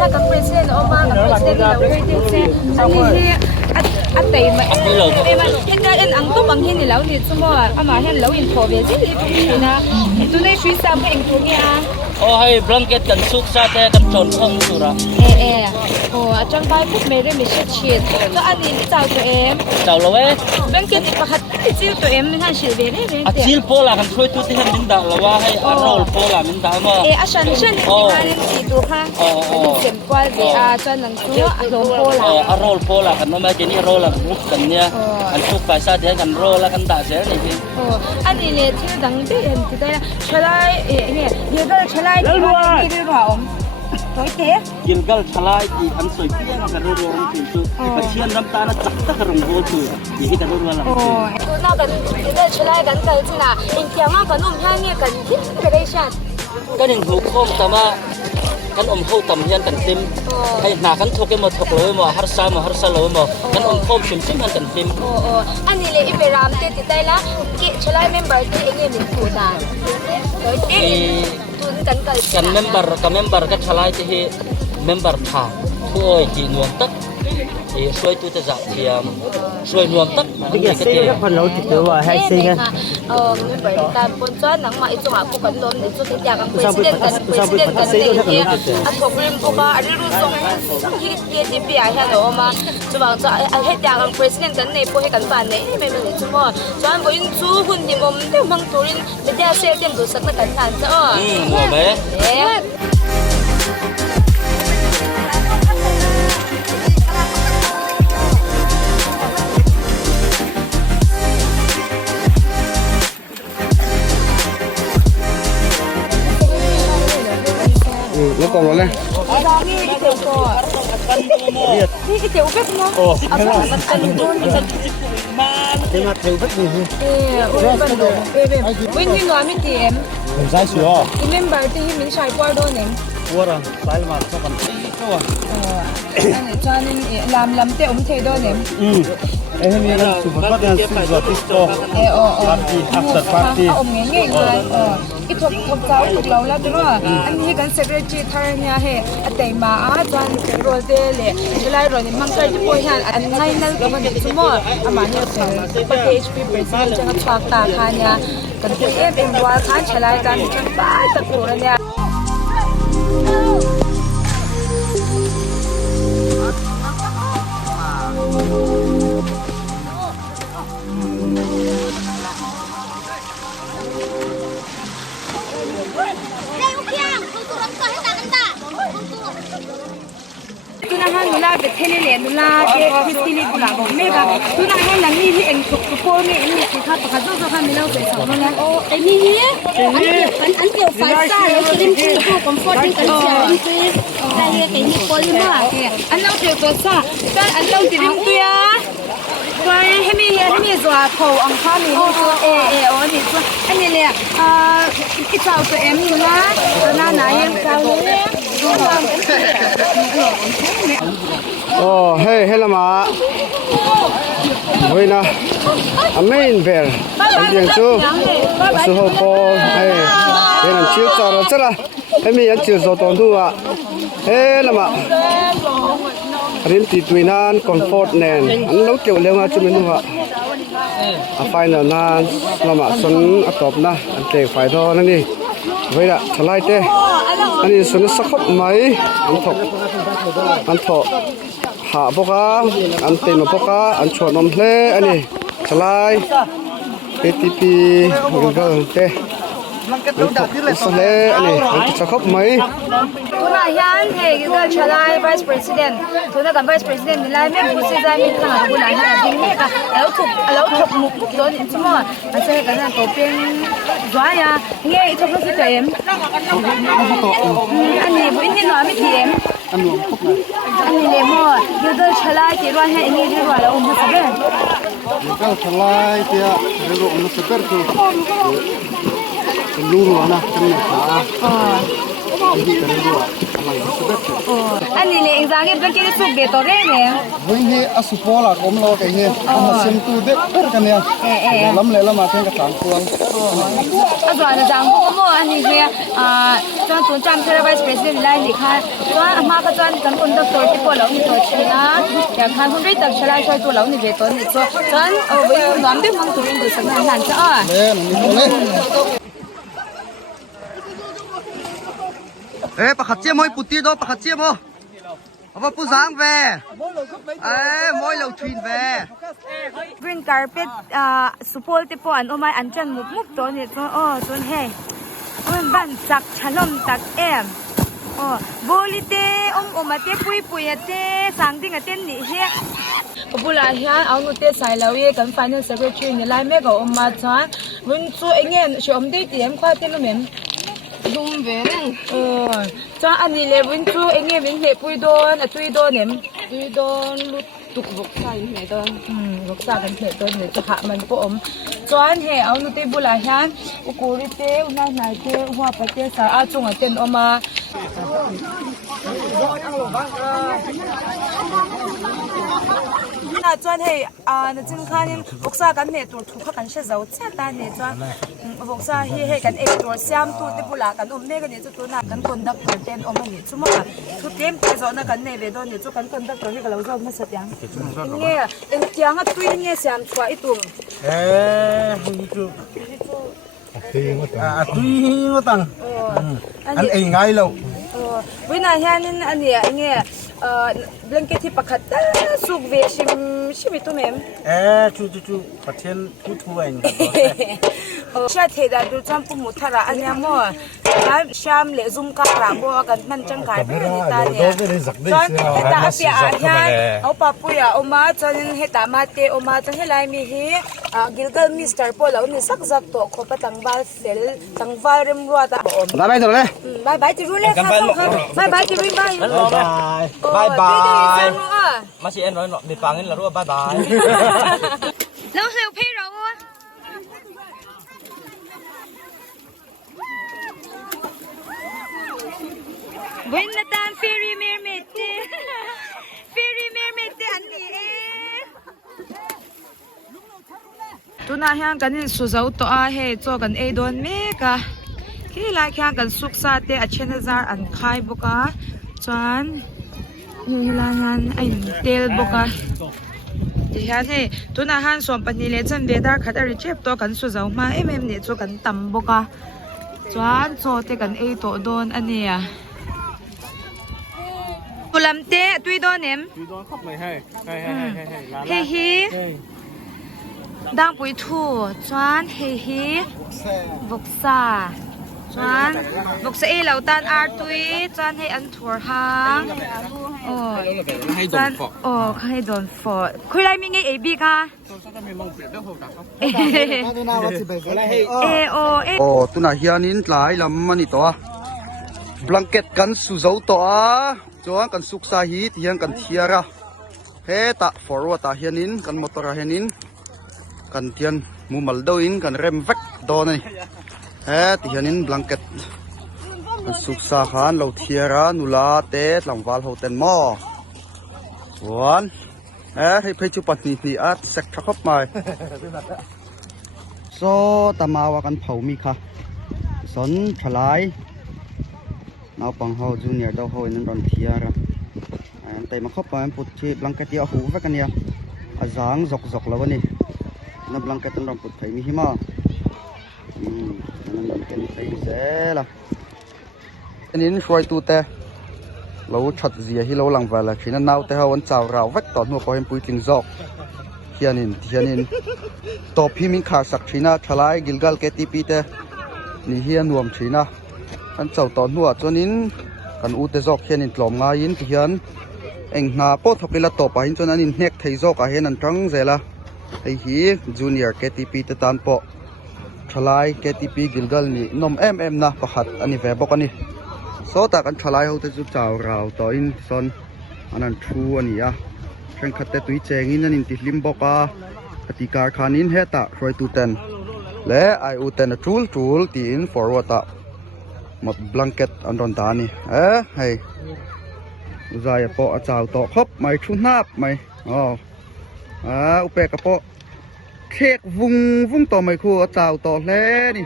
ถ้ากับ president ออกมากับ president เราเคยเจออันนี้อันเต็มเอ็มเห็นได้เอ็นอังตัวบางเห็นนี่แล้วนี่สมมติอามาเห็นแล้วอินโฟเวจิลิปนะตัวนี้ช่วยซ้ำให้เองตัวเนี้ยโอ้ให้ blanket กันสุกซาแต่กันจนห้องสุระโอ้จนไปปุ๊บไม่ได้มีเช็ดชีดก็อันนี้เจ้าตัวเอ็มเจ้าละเว้ย blanket นี่ประคัดจิ้วตัวเอ็มไม่ทันชีดเลยเนี่ยจิ้วโพล่ะกันช่วยทุกที่เห็นมินดาละว่าให้อารอลโพล่ะมินดามาอาชันนี่กี่ตัวค่ะเข็มกว่าเดียจนหนังตัวอารมณ์โพล่ะอารอลโพล่ะกันมาเจนี่โรล่ะรูปกันเนี่ยอันทุกไปซาเดียกันโรล่ะกันตาเสียนี่พี่อันนี้เนี่ยที่ดังเด่นที่ได้ชลายเนี่ยเยอะเลยชลายที่ว่าที่ได้หรอตัวเจ๊กินกัลชลายที่อันสวยเพี้ยนกันรัวๆที่สุดกระเทียมน้ำตาลจับตะกระรงโหดอยู่ที่กันรัวๆละตัวนอกกันที่ได้ชลายกันกันที่น่ะอินเทียมกันนุ่มแค่เนี่ยกันที่ไม่ได้ชัดก็ยังถูกข้อมแต่ว่ากันอมเข้าต่ำเฮียนกันติมให้หนากันทุกข์มาทุกข์เลยมาฮัร์ซ่าเลยมากันอมเข้าชิมชิมกันติมอันนี้เลยอีเวรามเตติได้ละกิชลายเมมเบอร์ที่เองมีผู้ด่ากันเมมเบอร์ก็ชลายที่เมมเบอร์ทางช่วยจีนวมตักช่วยตัวจะเทียมช่วยนวมตักนี่ก็เสียคนเราติดตัวให้เสียเมมเบอร์แต่บนจ้าหนังมาอีกจังหวะพวกกันล้มในจุดที่อยากกันเพรสเดนกันเนี่ยอันพวกเรื่องพวกว่าอันนี้รู้ส่งที่ที่ปีอาให้เรามาจังหวะจะให้อยากกันเพรสเดนกันในพวกให้กันบ้านเนี่ยไม่เป็นจังหวะจนบ่ยินจูหุ่นที่มุมเดี๋ยวบางตัวนี่ไม่ได้เสียเต็มตัวสักกันทันจ้ะหัวไหมแล้วก่อนเลยนี่เดี๋ยวก่อนนี่เดี๋ยวแบบนะเอามันเป็นโดนมันมาเดี๋ยวมาเดี๋ยวแบบนี้เป็นโดนวิ่งวิ่งน้อยไม่เต็มผมใช้ชัวร์อีเมมเบอร์ที่มีใช้กว่าโดนเองวัวใช้มาสักกันตัวอันนี้จานนี้ลำเตะเทโดนเองเอ้ยนี่ก็สุภาพเนี่ยสุภาพที่โตปาร์ตี้ after party ง่ายอีทบเจ้าถูกเราแล้วด้วยอันนี้กันเซเรจิทาร์เนี่ยเฮอัตเตมาจานโรเซเลเวลาเราเนี่ยมันก็จะป่วยหันอันไหนนั่นก็มันจะสมออามาเนี่ยเป็นประเทศปีเปรสจะชอบตาทานเนี่ยกันที่เอ็มว่าทานเฉลยกันทั้งบ้านตะโกนเนี่ยtunahan nula bethelele nula de christine bula bo mega tunahan nang ni eng thuk ko me eng ni kha ta khazo zo kha milau pe sa no la o ni ni an ke fa sa lo trim chu ko comforting kan sia ni pe ta ye ke ni poli ma an lo te to sa ta an lo trim tu ya wai hemi zo a tho ang kha ni o ni so an ni le ki chao to em ni la na na ye chao le hey lama voi na main ver yang chu su ho po hey yan chiu cha ra cha la mi yan chiu zo ton tu a hey lama rim ti tuinan comfort nen an lo keu le nga chu min wa a final nan lama sun a top na an ke fai tho na ni voi da thalai te ani sun sakhop mai an thok hạ boka an tin ma boka an chhuat nom hle ani thalai ATP gal te sale ani an chakhop mai tuna hian he gal chalai vice president tuna kan vice president ni lai me pusi zai min khang bu lai ha ding me ka alo thuk muk don in chmo a se ka na to pen zwaya nge i thok si tem ani bu in ni no mi tem ani le mo gal chalai ti ro he nge ri ro la um sa be gal chalai ti ro um sa per tu lu ru na kan ha อันนี้เลยเองจางเก็บกินสุกเดตัวเร่เนี่ย Vinh hi asupola komlo ke hi ama sim tu de per kan ya lam le lam atheng ka tang kuang 啊，转的账不过安尼个转转站出来 vice president 来离开，转阿妈个转跟คน的ตัวที่พวกเรานี่ตัวชีนะอยากทานคนได้ตักชลายช่วยตัวเรานี่เบตัวนี่ตัว转ไปน้ำได้มังตัวนี้ดูสักหน่อยจ้ะ le no ni le ê pakhat chia moi puti do pakhat chia mo aba pu giang ve ê moi lo thwin ve green carpet support ที่พวกอันออกมาอันจันมุกตัวนี่ตัวตัวเฮ้มันบ้านจักฉลมตักเอ็มโบลิเตอมาเตปุยปุยเตสังดิ่งเต้นนี่เฮ้บุลาเฮียเอาหนูเตใส่แล้วเย่กัน finance secretary นี่ไล่แม่ก็ออกมาจ้าวันจู่เองชมได้เตรียมควาเต้นแล้วมั้ยลุงเว้นจ้าอันนี้เลยวันจู่เองเป็นเหตุปุยโดนตุยโดนเนี่ยตุยโดนลุกตุกบกใส่เหตุโดนบกใส่กันเหตุโดนเนี่ยจะหามันปมจ้าเหตุเอาหนูเตบุลาเฮียอุกุริเตอุนาไหนเตหัวปะเตสาอาจงเต้นออกมา那转嘿那正看呢，福沙กันเนี่ยตัวถูกกันเสียเจ้าเจ้าตาเนี่ยจ้า福沙เฮกันเอกตัวเสียมตัวที่บุลากันเนี่ยกันเนี่ยตัวน่ะกันคนดักเต้นออกมาเนี่ยสมมติทุกเต็มเจ้าน่ะกันเนี่ยเวดเนี่ยตัวกันคนดักตัวที่เราจะมาแสดงเนี่ยเอ็งจังอ่ะตัวเนี่ยเสียมชัวอีตุ่มตุยงตังอันเองไงเราวินาทีนั้นอันเนี้ยเนี่ยblanket ที่ประคัดสุกเวชิมิตุเมมจูประเทศทูเองชาเทดาดูจัมปุมุทาระอันนี้มั่วชามเลซุมกาลาบัวกันมันจังกายเป็นนิตาเนี่ยจนเฮตาเปียอาญาเอาปะปุยเอามาจนเฮตามาเตเอามาจนเฮไลมีฮีกิลเกอร์มิสเตอร์พอลเอาเนี่ยสักจักตัวขบตังบาเซลตังวาเรมรัวตาบายตัวเลยบายที่รู้เลยค่ะบายที่รู้บายบายmasih en nói bị phangin là rồi bye bye แล้วเซลพี่เราอ่ะวินนาตานฟิริเมร์เมตเตอันนี้ตุน่าเฮียกันนี่สุดเอาตัวเฮโจกันเอโดนเมกะที่ลายเฮียกันสุกซาเตอเชนซาร์อันคายบุกะจวนHilangan ay tel boka dihan he tunahan som panile chan bedar khatari chep to kan su zau ma ni chu kan tam boka chuan cho te kan ei to don ania pulam te tui don nem tui don khop mai hai he dang pui thu chuan he boksa chuan boksa e lo tan ar tui chuan he an thur hangให้โดนฟอให้โดนฟอคุยไรมีไงเอบีค่ะโอ้ตุน่าเฮียนินหลายลำมันนี่ตัวบลังเก็ตกันสุเจ้าตัวจวงกันสุกสาฮีเทียงกันเทียระเฮตะฟอร์วตาเฮียนินกันมอเตอร์เฮียนินกันเทียนมูมัลโดอินกันเรมเวกโดนนี่เฮติเฮียนินบลังเก็ตกันสุกสาขานเราเทียระนุลาเตะหลังวาลโฮเทนมอวันให้ไปจุปันนี่อาเซ็กทักเข้ามาโซตามาวากันเผามีค่ะสนทลายนาวปังเฮาจูเนียร์ดาวเฮาอินรันเทียร์แต่มาเข้าไปปุถุบลังเกตยาหูไว้กันเนี่ยอาจางจกแล้ววันนี้นับบลังเกตันรันปุถุไทยมีหิมะนั่นเป็นไทยเซ่ละอันนี้ช่วยตัวเตะเราชัดเสียที่เราหลังไปแล้วคือนั่นนาวแต่เขาวันเจ้าเราเวกตอนหัวพอเห็นปุยกินจอกเฮียนินตบพี่มิงขาสักชีน่าทลายกิลกัลเกติปีเตนี่เฮียนวมชีน่าอันเจ้าตอนหัวจนนินกันอุตจอกเฮียนินหลอมงายินเฮียนเอ็งนาโป๊ทับเลยละตบไปจนนั้นนินเฮกไทยจอกเฮียนันจังเจละไอ้ฮีจูเนียร์เกติปีเตตันโปทลายเกติปีกิลกัลนี่นมนะประหัดอันนี้แฝงบอกอันนี้โซตากันทลายเขาจะจุดเจ้าเราต่ออินซอนอันนั้นทูอันนี้อะแข่งขัดแต่ตุยเจงินนั่นอินติลิมบอกาปฏิการขานินเฮตะรอยตูเตนและไออูเตนจูลตีอินฟอร์วตะ หมดบลังเก็ตอันรอนตานี่ให้อุจายปออาจาวต่อครบไม่ชุนนาบไม่อุเปกระปอเค้กวุ้งต่อไม่คู่อาจาวต่อแล้นี่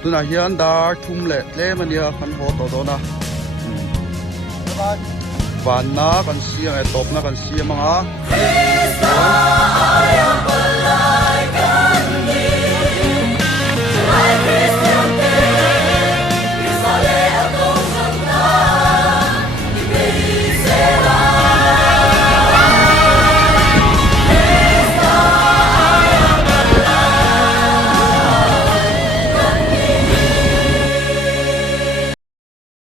ตัวน่ะเฮียนดาทุ่มเละมันเนี่ยคันโหต่อนะวันนะกันเสียงไอ้ตบนะกันเสียมั้ง